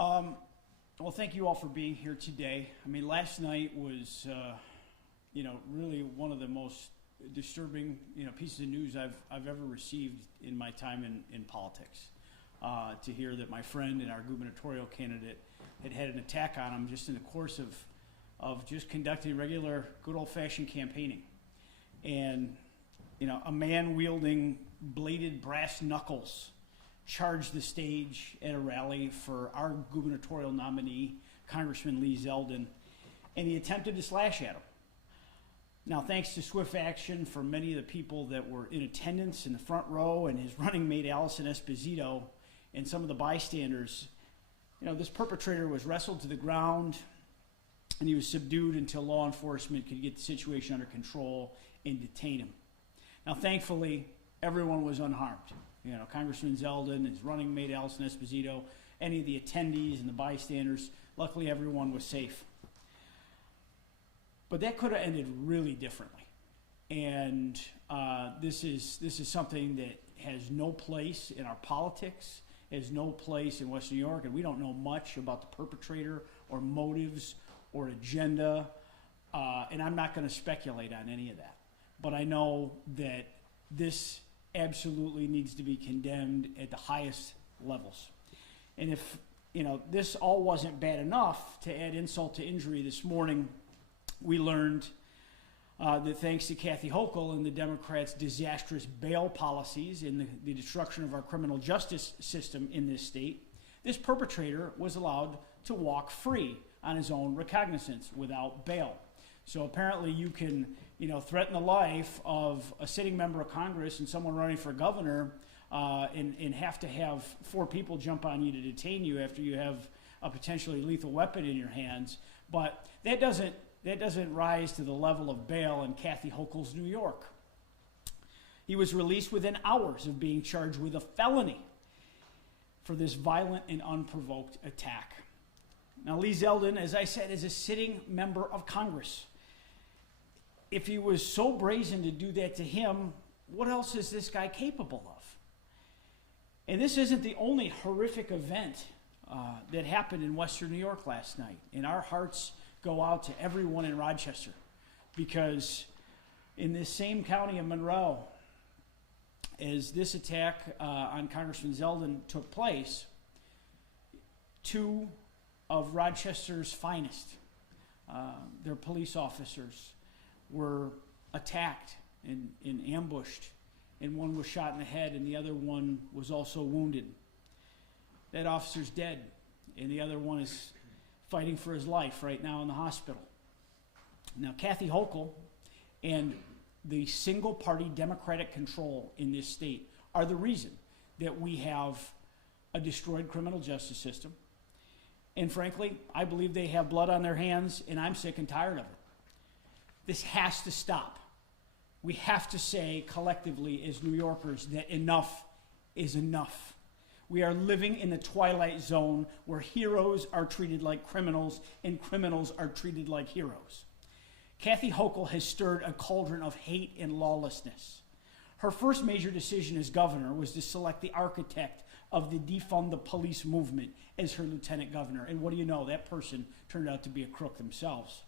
Well, thank you all for being here today. I mean, last night was, really one of the most disturbing, pieces of news I've ever received in my time in politics. To hear that my friend and our gubernatorial candidate had an attack on him just in the course of just conducting regular, good old-fashioned campaigning, and a man wielding bladed brass knuckles charged the stage at a rally for our gubernatorial nominee, Congressman Lee Zeldin, and he attempted to slash at him. Now, thanks to swift action from many of the people that were in attendance in the front row and his running mate, Allison Esposito, and some of the bystanders, this perpetrator was wrestled to the ground and he was subdued until law enforcement could get the situation under control and detain him. Now, thankfully, everyone was unharmed. Congressman Zeldin, his running mate, Allison Esposito, any of the attendees and the bystanders, luckily everyone was safe. But that could have ended really differently. And this is something that has no place in our politics, has no place in Western New York, and we don't know much about the perpetrator or motives or agenda, and I'm not going to speculate on any of that. But I know that this absolutely needs to be condemned at the highest levels. And if this all wasn't bad enough, to add insult to injury, this morning we learned that thanks to Kathy Hochul and the Democrats' disastrous bail policies and the destruction of our criminal justice system in this state, this perpetrator was allowed to walk free on his own recognizance without bail. So apparently you can threaten the life of a sitting member of Congress and someone running for governor and have to have 4 people jump on you to detain you after you have a potentially lethal weapon in your hands. But that doesn't rise to the level of bail in Kathy Hochul's New York. He was released within hours of being charged with a felony for this violent and unprovoked attack. Now, Lee Zeldin, as I said, is a sitting member of Congress. If he was so brazen to do that to him, what else is this guy capable of? And this isn't the only horrific event that happened in Western New York last night. And our hearts go out to everyone in Rochester, because in this same county of Monroe, as this attack on Congressman Zeldin took place, 2 of Rochester's finest, their police officers, were attacked and ambushed, and one was shot in the head and the other one was also wounded. That officer's dead, and the other one is fighting for his life right now in the hospital. Now, Kathy Hochul and the single-party Democratic control in this state are the reason that we have a destroyed criminal justice system. And frankly, I believe they have blood on their hands, and I'm sick and tired of it. This has to stop. We have to say collectively as New Yorkers that enough is enough. We are living in the twilight zone where heroes are treated like criminals and criminals are treated like heroes. Kathy Hochul has stirred a cauldron of hate and lawlessness. Her first major decision as governor was to select the architect of the defund the police movement as her lieutenant governor. And what do you know? That person turned out to be a crook themselves.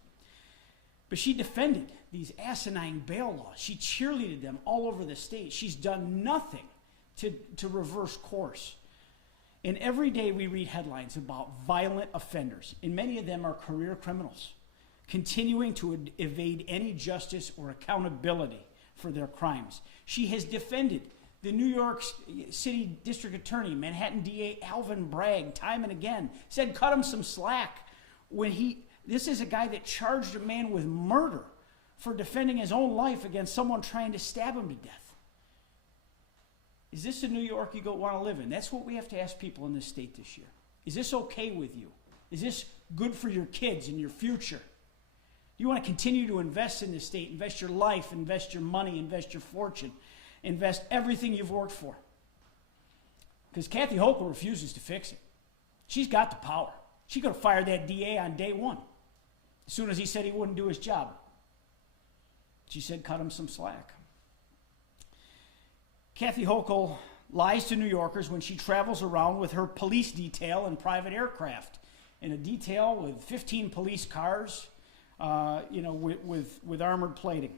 But she defended these asinine bail laws. She cheerleaded them all over the state. She's done nothing to reverse course. And every day we read headlines about violent offenders, and many of them are career criminals, continuing to evade any justice or accountability for their crimes. She has defended the New York City District Attorney, Manhattan DA Alvin Bragg, time and again, said cut him some slack when this is a guy that charged a man with murder for defending his own life against someone trying to stab him to death. Is this a New York you want to live in? That's what we have to ask people in this state this year. Is this okay with you? Is this good for your kids and your future? Do you want to continue to invest in this state, invest your life, invest your money, invest your fortune, invest everything you've worked for? Because Kathy Hochul refuses to fix it. She's got the power. She could have fired that DA on day one, as soon as he said he wouldn't do his job. She said cut him some slack. Kathy Hochul lies to New Yorkers when she travels around with her police detail and private aircraft, in a detail with 15 police cars, with armored plating.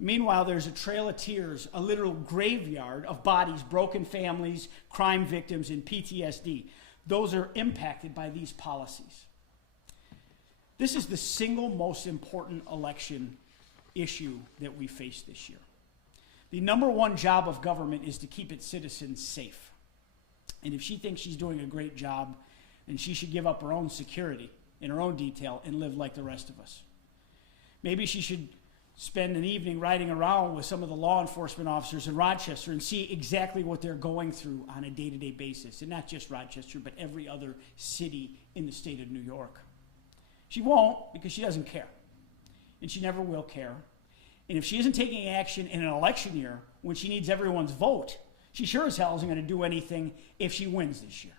Meanwhile, there's a trail of tears, a literal graveyard of bodies, broken families, crime victims, and PTSD. Those are impacted by these policies. This is the single most important election issue that we face this year. The number one job of government is to keep its citizens safe. And if she thinks she's doing a great job, then she should give up her own security and her own detail and live like the rest of us. Maybe she should spend an evening riding around with some of the law enforcement officers in Rochester and see exactly what they're going through on a day-to-day basis. And not just Rochester, but every other city in the state of New York. She won't, because she doesn't care. And she never will care. And if she isn't taking action in an election year when she needs everyone's vote, she sure as hell isn't going to do anything if she wins this year.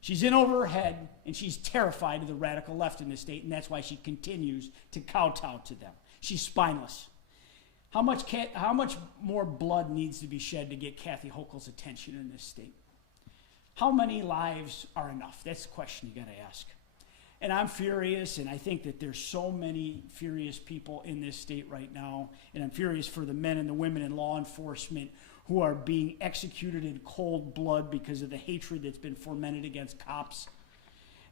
She's in over her head, and she's terrified of the radical left in this state, and that's why she continues to kowtow to them. She's spineless. How much more blood needs to be shed to get Kathy Hochul's attention in this state? How many lives are enough? That's the question you got to ask. And I'm furious, and I think that there's so many furious people in this state right now, and I'm furious for the men and the women in law enforcement who are being executed in cold blood because of the hatred that's been fomented against cops.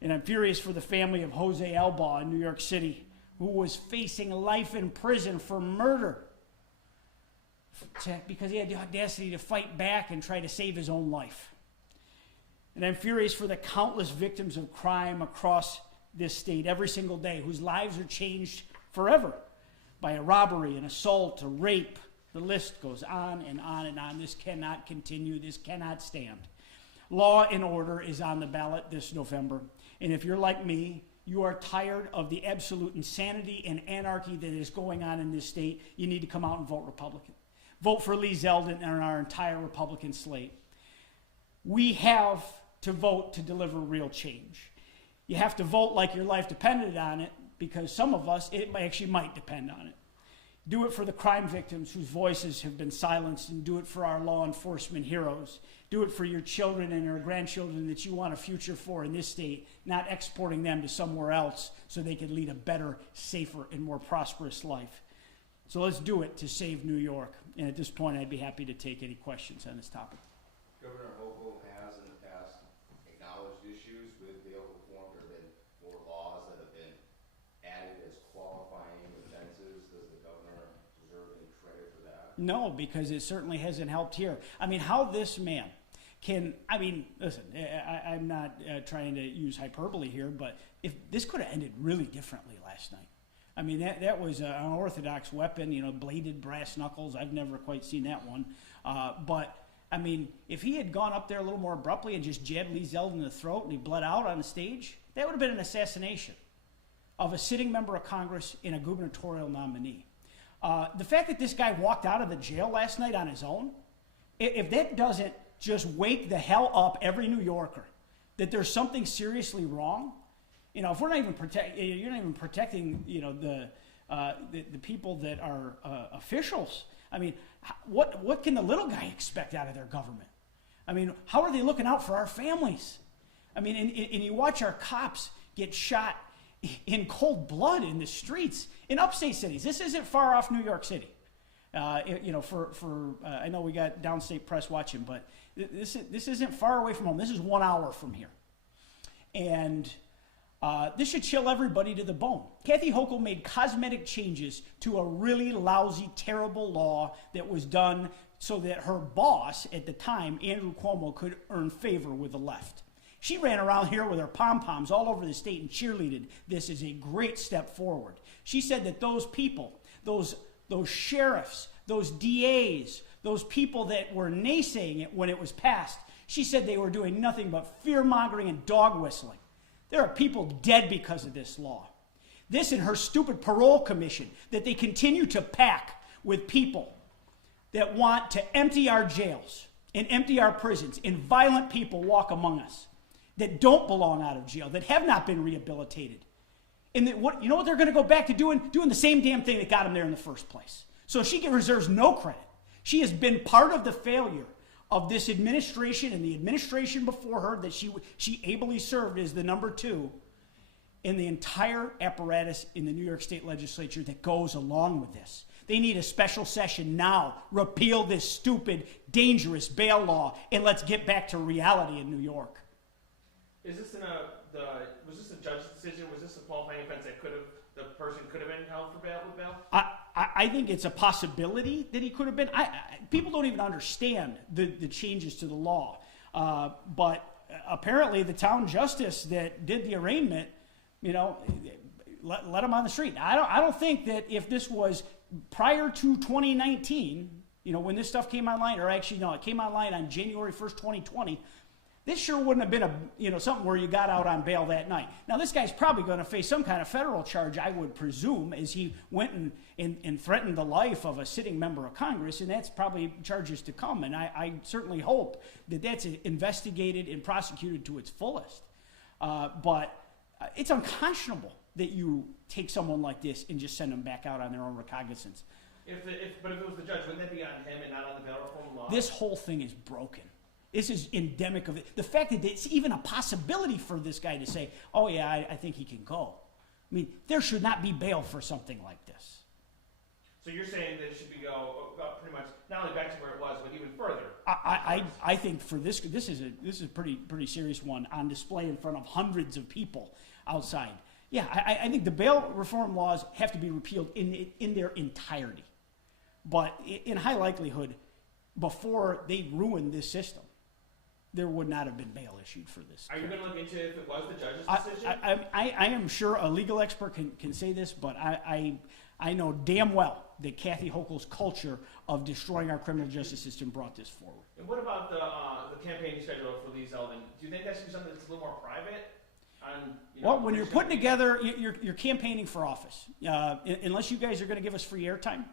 And I'm furious for the family of Jose Alba in New York City, who was facing life in prison for murder because he had the audacity to fight back and try to save his own life. And I'm furious for the countless victims of crime across this state every single day, whose lives are changed forever by a robbery, an assault, a rape. The list goes on and on and on. This cannot continue. This cannot stand. Law and order is on the ballot this November. And if you're like me, you are tired of the absolute insanity and anarchy that is going on in this state, you need to come out and vote Republican. Vote for Lee Zeldin and our entire Republican slate. We have to vote to deliver real change. You have to vote like your life depended on it, because some of us, it actually might depend on it. Do it for the crime victims whose voices have been silenced, and do it for our law enforcement heroes. Do it for your children and your grandchildren that you want a future for in this state, not exporting them to somewhere else so they can lead a better, safer, and more prosperous life. So let's do it to save New York. And at this point, I'd be happy to take any questions on this topic. Governor Hochul has in the past acknowledged issues with bail reform. There have been more laws that have been added as qualifying offenses. Does the governor deserve any credit for that? No, because it certainly hasn't helped here. I mean, how this man can, I mean, listen, I'm not trying to use hyperbole here, but if this could have ended really differently last night. I mean, that was an unorthodox weapon, bladed brass knuckles. I've never quite seen that one. But, I mean, if he had gone up there a little more abruptly and just jabbed Lee Zeldin in the throat and he bled out on the stage, that would have been an assassination of a sitting member of Congress and a gubernatorial nominee. The fact that this guy walked out of the jail last night on his own, if that doesn't just wake the hell up every New Yorker that there's something seriously wrong, if we're not even you're not even protecting, the people that are officials. I mean, what can the little guy expect out of their government? I mean, how are they looking out for our families? I mean, and you watch our cops get shot in cold blood in the streets in upstate cities. This isn't far off New York City. I know we got downstate press watching, but this isn't far away from home. This is 1 hour from here, and this should chill everybody to the bone. Kathy Hochul made cosmetic changes to a really lousy, terrible law that was done so that her boss at the time, Andrew Cuomo, could earn favor with the left. She ran around here with her pom-poms all over the state and cheerleaded this as a great step forward. She said that those people, those sheriffs, those DAs, those people that were naysaying it when it was passed, she said they were doing nothing but fear-mongering and dog-whistling. There are people dead because of this law. This and her stupid parole commission that they continue to pack with people that want to empty our jails and empty our prisons, and violent people walk among us that don't belong out of jail, that have not been rehabilitated. And what they're going to go back to doing the same damn thing that got them there in the first place. So she reserves no credit. She has been part of the failure of this administration and the administration before her that she ably served as the number 2 in the entire apparatus in the New York State Legislature that goes along with this. They need a special session now. Repeal this stupid, dangerous bail law, and let's get back to reality in New York. Is this was this a judge's decision? Was this a qualifying offense that the person could have been held for bail with bail? I think it's a possibility that he could have been. People don't even understand the changes to the law. But apparently the town justice that did the arraignment, let him on the street. I don't think that if this was prior to 2019, when this stuff came online, or actually, no, it came online on January 1st, 2020, this sure wouldn't have been something where you got out on bail that night. Now, this guy's probably going to face some kind of federal charge, I would presume, as he went and threatened the life of a sitting member of Congress, and that's probably charges to come. And I certainly hope that that's investigated and prosecuted to its fullest. But it's unconscionable that you take someone like this and just send them back out on their own recognizance. But if it was the judge, wouldn't that be on him and not on the bail reform law? This whole thing is broken. This is endemic of it. The fact that it's even a possibility for this guy to say, oh yeah, I think he can go. I mean, there should not be bail for something like this. So you're saying that it should be pretty much not only back to where it was, but even further. I think for this is a pretty serious one on display in front of hundreds of people outside. Yeah, I think the bail reform laws have to be repealed in their entirety. But in high likelihood, before they ruin this system, there would not have been bail issued for this. Are you going to look into if it was the judge's decision? I am sure a legal expert can say this, but I know damn well that Kathy Hochul's culture of destroying our criminal justice system brought this forward. And what about the campaigning schedule for Lee Zeldin? Do you think that should be something that's a little more private? Well, when you're putting together, you're campaigning for office. Unless you guys are going to give us free airtime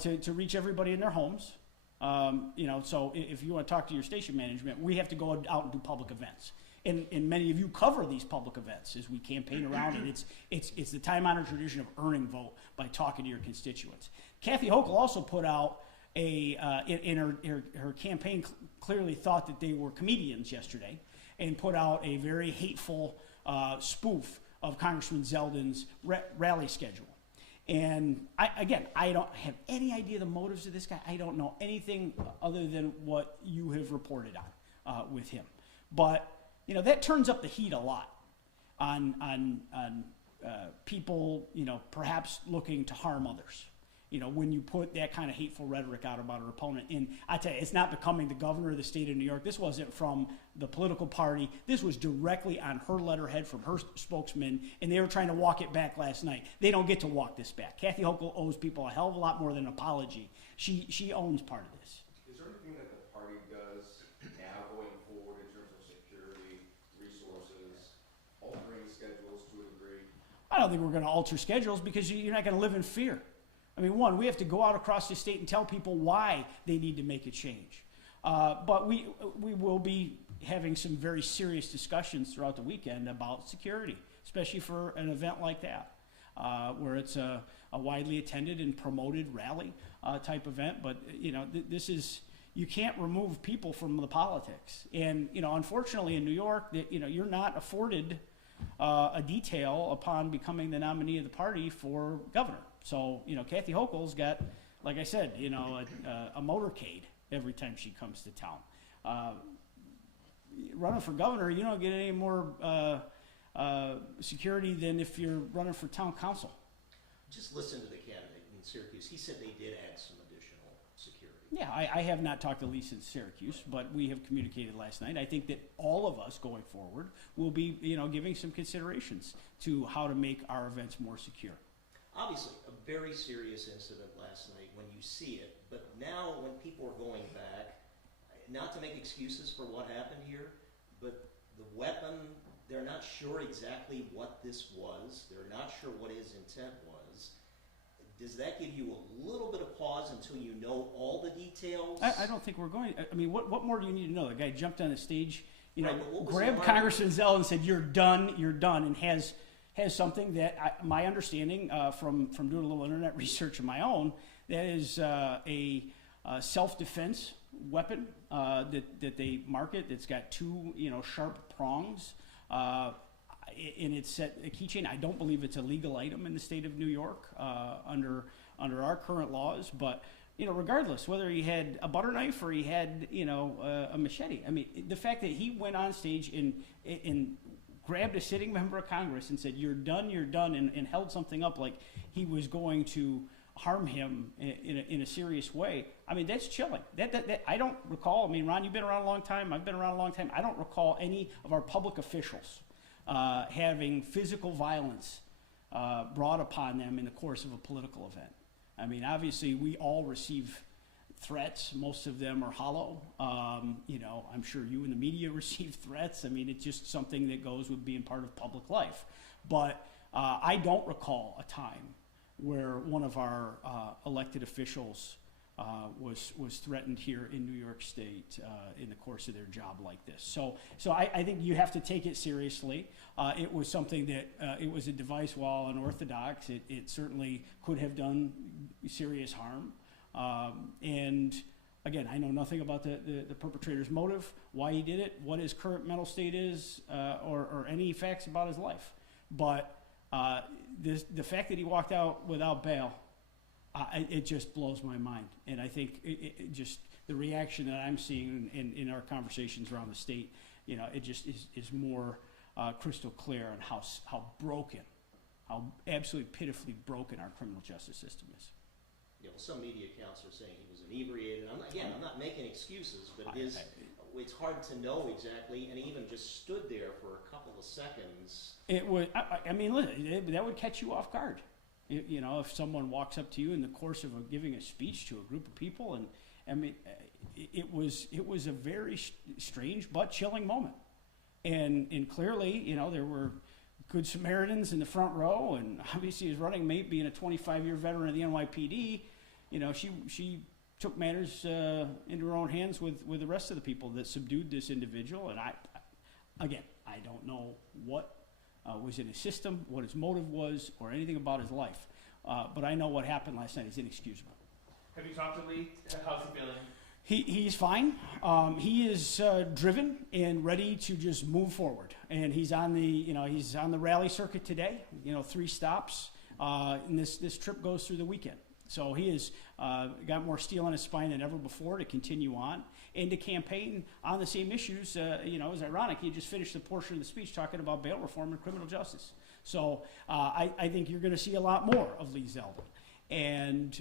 to reach everybody in their homes. So if you want to talk to your station management, we have to go out and do public events. And many of you cover these public events as we campaign around it. It's the time-honored tradition of earning vote by talking to your constituents. Kathy Hochul also put out in her campaign clearly thought that they were comedians yesterday, and put out a very hateful spoof of Congressman Zeldin's rally schedule. And I don't have any idea the motives of this guy. I don't know anything other than what you have reported on with him. But that turns up the heat a lot on people perhaps looking to harm others. When you put that kind of hateful rhetoric out about her opponent. And I tell you, it's not becoming the governor of the state of New York. This wasn't from the political party. This was directly on her letterhead from her spokesman, and they were trying to walk it back last night. They don't get to walk this back. Kathy Hochul owes people a hell of a lot more than an apology. She owns part of this. Is there anything that the party does now going forward in terms of security, resources, altering schedules to a degree? I don't think we're going to alter schedules because you're not going to live in fear. I mean, one, we have to go out across the state and tell people why they need to make a change. But we will be having some very serious discussions throughout the weekend about security, especially for an event like that, where it's a widely attended and promoted rally type event. But, this is, you can't remove people from the politics. And, unfortunately in New York, you're not afforded a detail upon becoming the nominee of the party for governor. So, Kathy Hochul's got, like I said, a motorcade every time she comes to town. Running for governor, you don't get any more security than if you're running for town council. Just listen to the candidate in Syracuse. He said they did add some additional security. Yeah, I have not talked to Lisa in Syracuse, but we have communicated last night. I think that all of us going forward will be, giving some considerations to how to make our events more secure. Obviously, a very serious incident last night when you see it, but now when people are going back, not to make excuses for what happened here, but the weapon, they're not sure exactly what this was. They're not sure what his intent was. Does that give you a little bit of pause until you know all the details? I don't think we're going. I mean, what more do you need to know? The guy jumped on the stage, Right, grabbed Congressman Zeldin and said, "You're done, and has something that my understanding from doing a little internet research of my own, that is a self-defense weapon that they market that's got two, sharp prongs. And it's set a keychain. I don't believe it's a legal item in the state of New York under our current laws. But regardless, whether he had a butter knife or he had a machete, I mean, the fact that he went on stage and grabbed a sitting member of Congress and said, "You're done," and held something up like he was going to harm him in a serious way. I mean, that's chilling. That I don't recall. I mean, Ron, you've been around a long time. I've been around a long time. I don't recall any of our public officials having physical violence brought upon them in the course of a political event. I mean, obviously, we all receive threats. Most of them are hollow. I'm sure you in the media receive threats. I mean, it's just something that goes with being part of public life. But I don't recall a time where one of our elected officials was threatened here in New York State in the course of their job like this. So I think you have to take it seriously. It was something that it was a device, while unorthodox, it certainly could have done serious harm. And again, I know nothing about the perpetrator's motive, why he did it, what his current mental state is, or any facts about his life. But the fact that he walked out without bail, it just blows my mind. And I think it just the reaction that I'm seeing in our conversations around the state, it just is more crystal clear on how broken, how absolutely pitifully broken our criminal justice system is. Yeah, well, some media accounts are saying he was inebriated. I'm not making excuses, but it's hard to know exactly, and he even just stood there for a couple of seconds. It would, I mean, listen, that would catch you off guard. If someone walks up to you in the course of giving a speech to a group of people, and I mean, it was a very strange but chilling moment. And clearly, there were good Samaritans in the front row, and obviously his running mate, being a 25-year veteran of the NYPD, she took matters into her own hands with the rest of the people that subdued this individual. And I don't know what was in his system, what his motive was, or anything about his life. But I know what happened last night is inexcusable. Have you talked to Lee? How's he feeling? He's fine. He is driven and ready to just move forward. And he's on the rally circuit today. 3 stops. And this trip goes through the weekend. So he has got more steel in his spine than ever before to continue on and to campaign on the same issues. It's ironic. He just finished the portion of the speech talking about bail reform and criminal justice. So I think you're going to see a lot more of Lee Zeldin. And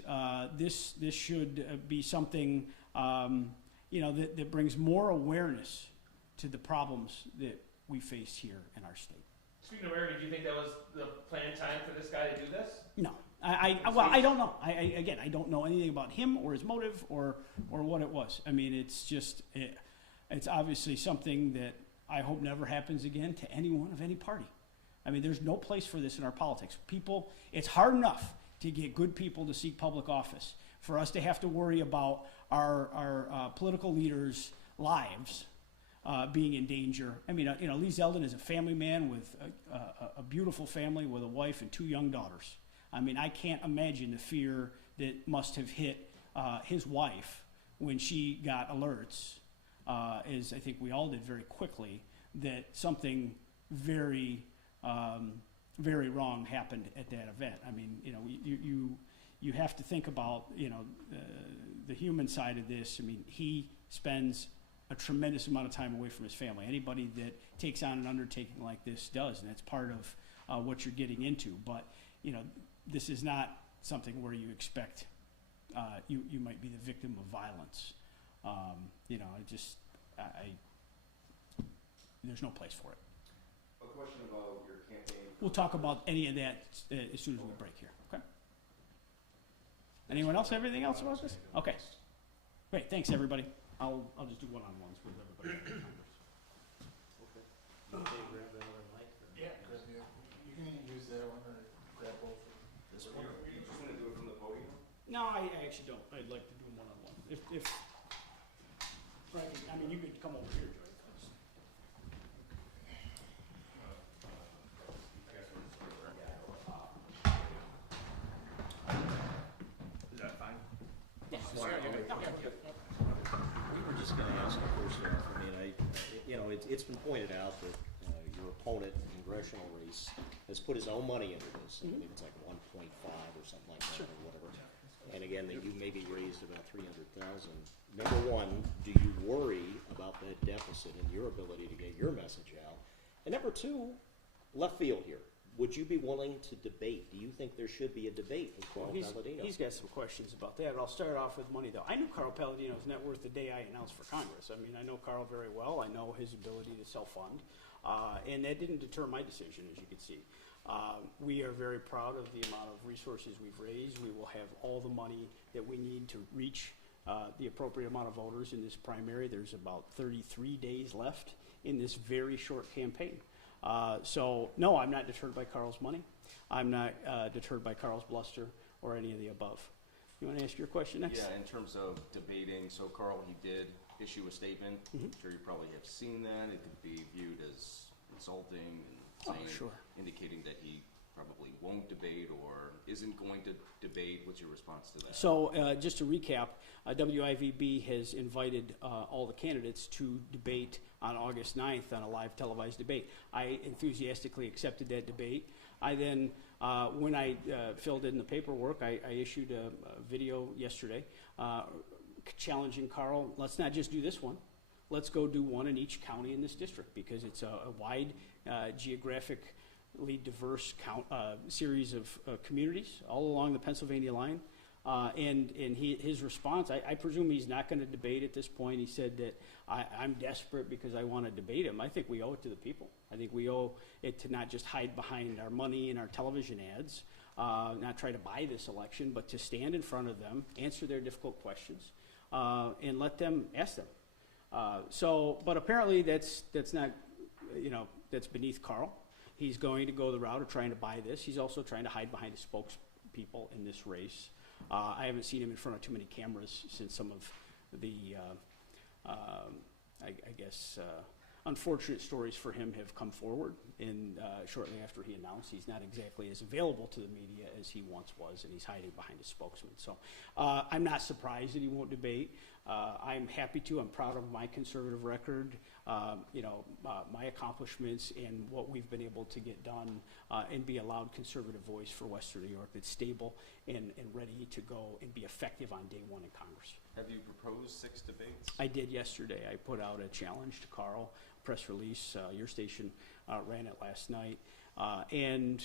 this should be something that brings more awareness to the problems that we face here in our state. Speaking of awareness, do you think that was the planned time for this guy to do this? No. I don't know. I don't know anything about him or his motive or what it was. I mean, it's just it's obviously something that I hope never happens again to anyone of any party. I mean, there's no place for this in our politics. People, it's hard enough to get good people to seek public office. For us to have to worry about our political leaders' lives being in danger. I mean, Lee Zeldin is a family man with a beautiful family with a wife and 2 young daughters. I mean, I can't imagine the fear that must have hit his wife when she got alerts, as I think we all did very quickly, that something very, very wrong happened at that event. I mean, you have to think about, the human side of this. I mean, he spends a tremendous amount of time away from his family. Anybody that takes on an undertaking like this does, and that's part of what you're getting into. But, this is not something where you expect you might be the victim of violence. There's no place for it. A question about your campaign. We'll talk about any of that as soon as we break here. Okay. Anyone else have anything else about this? Okay. Great. Thanks, everybody. I'll just do one-on-ones with everybody. Okay, grab that other mic. Yeah, you can use that one or grab both. This one? You just want to do it from the podium? No, I actually don't. I'd like to do them one-on-one. If Frank, I mean, you could come over here, Joy. Is that fine? Yeah, sure. Okay. it's been pointed out that your opponent in the congressional race has put his own money into this. I believe it's like 1.5 or something like that, or whatever. And again, that you maybe raised about 300,000. Number one, do you worry about that deficit and your ability to get your message out? And number two, left field here. Would you be willing to debate? Do you think there should be a debate with Carl Palladino? He's got some questions about that. I'll start off with money, though. I knew Carl Palladino's net worth the day I announced for Congress. I mean, I know Carl very well. I know his ability to self-fund. And that didn't deter my decision, as you can see. We are very proud of the amount of resources we've raised. We will have all the money that we need to reach the appropriate amount of voters in this primary. There's about 33 days left in this very short campaign. So, no, I'm not deterred by Carl's money. I'm not deterred by Carl's bluster or any of the above. You want to ask your question next? Yeah, in terms of debating, so Carl, he did issue a statement. I'm sure you probably have seen that. It could be viewed as insulting and saying, indicating that he probably won't debate or isn't going to debate. What's your response to that? So just to recap, WIVB has invited all the candidates to debate on August 9th on a live televised debate. I enthusiastically accepted that debate. I then, when I filled in the paperwork, I issued a video yesterday challenging Carl, let's not just do this one. Let's go do one in each county in this district because it's a wide geographically diverse series of communities all along the Pennsylvania line. And his response, I presume he's not going to debate at this point. He said that I'm desperate because I want to debate him. I think we owe it to the people. I think we owe it to not just hide behind our money and our television ads, not try to buy this election, but to stand in front of them, answer their difficult questions, and let them ask them. But apparently that's not, that's beneath Carl. He's going to go the route of trying to buy this. He's also trying to hide behind his spokespeople in this race. I haven't seen him in front of too many cameras since some of the, I guess, unfortunate stories for him have come forward. And shortly after he announced, he's not exactly as available to the media as he once was, and he's hiding behind his spokesman. So I'm not surprised that he won't debate. I'm happy to. I'm proud of my conservative record, my accomplishments and what we've been able to get done and be a loud conservative voice for Western New York that's stable and ready to go and be effective on day one in Congress. Have you proposed 6 debates? I did yesterday. I put out a challenge to Carl, press release. Your station ran it last night. And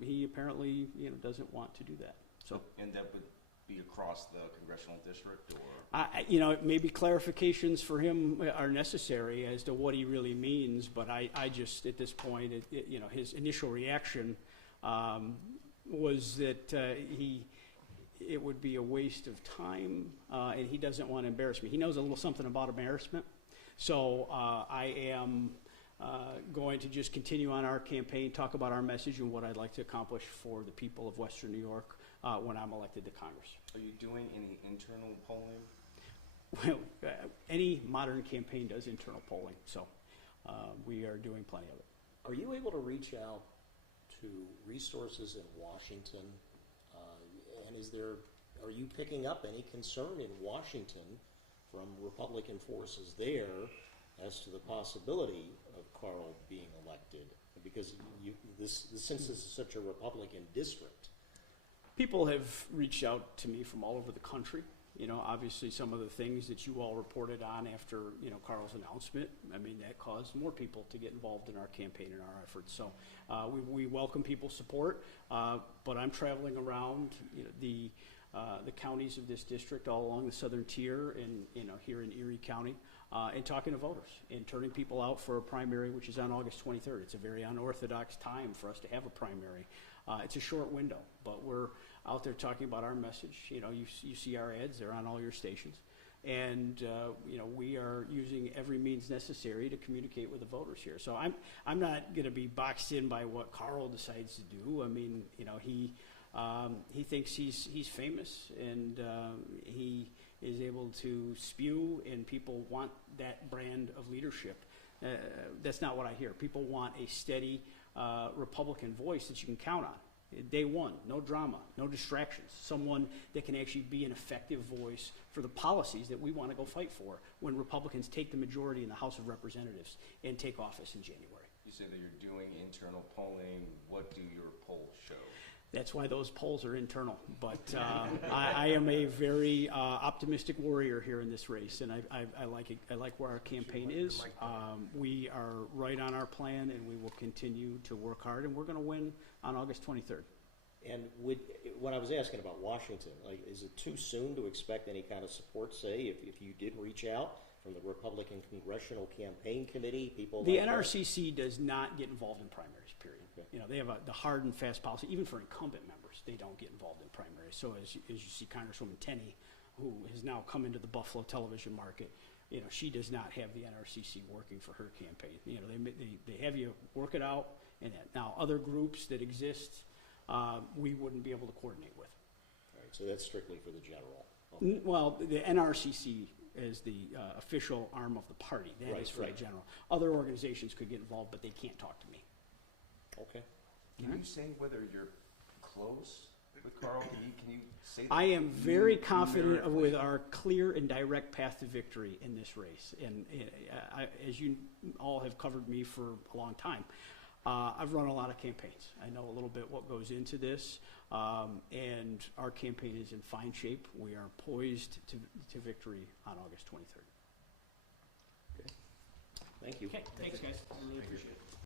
he apparently doesn't want to do that. So, and that would be across the congressional district, or maybe clarifications for him are necessary as to what he really means. But I just at this point, his initial reaction was that it would be a waste of time, and he doesn't want to embarrass me. He knows a little something about embarrassment, so I am going to just continue on our campaign, talk about our message and what I'd like to accomplish for the people of Western New York when I'm elected to Congress. Are you doing any internal polling? Well, any modern campaign does internal polling, so we are doing plenty of it. Are you able to reach out to resources in Washington? And are you picking up any concern in Washington from Republican forces there as to the possibility of Carl being elected? Because since this is such a Republican district. People have reached out to me from all over the country. Obviously some of the things that you all reported on after, Carl's announcement, that caused more people to get involved in our campaign and our efforts. So we welcome people's support, but I'm traveling around, the counties of this district all along the southern tier and, here in Erie County, and talking to voters and turning people out for a primary, which is on August 23rd. It's a very unorthodox time for us to have a primary. It's a short window, but we're out there talking about our message. You see our ads, they're on all your stations. And, we are using every means necessary to communicate with the voters here. So I'm not going to be boxed in by what Carl decides to do. He thinks he's famous, and he is able to spew, and people want that brand of leadership. That's not what I hear. People want a steady Republican voice that you can count on. Day one, no drama, no distractions. Someone that can actually be an effective voice for the policies that we want to go fight for when Republicans take the majority in the House of Representatives and take office in January. You say that you're doing internal polling. What do your polls show? That's why those polls are internal. But I am a very optimistic warrior here in this race, and I like it. I like where our campaign is. We are right on our plan, and we will continue to work hard, and we're going to win on August 23rd. And when I was asking about Washington, like, is it too soon to expect any kind of support, say, if you did reach out from the Republican Congressional Campaign Committee, people The like that? NRCC does not get involved in primaries, period. Okay. You know, they have the hard and fast policy. Even for incumbent members, they don't get involved in primaries. So as you see Congresswoman Tenney, who has now come into the Buffalo television market, you know, she does not have the NRCC working for her campaign. You know, they have you work it out. And now other groups that exist, we wouldn't be able to coordinate with. All right, so that's strictly for the general. Well, the NRCC is the official arm of the party. That is for the general. Other organizations could get involved, but they can't talk to me. Okay. Can you say whether you're close with Carl? Can you say that? I am very confident with our clear and direct path to victory in this race. And as you all have covered me for a long time, I've run a lot of campaigns. I know a little bit what goes into this, and our campaign is in fine shape. We are poised to victory on August 23rd. Thank you. Okay, thanks, guys. I really appreciate it.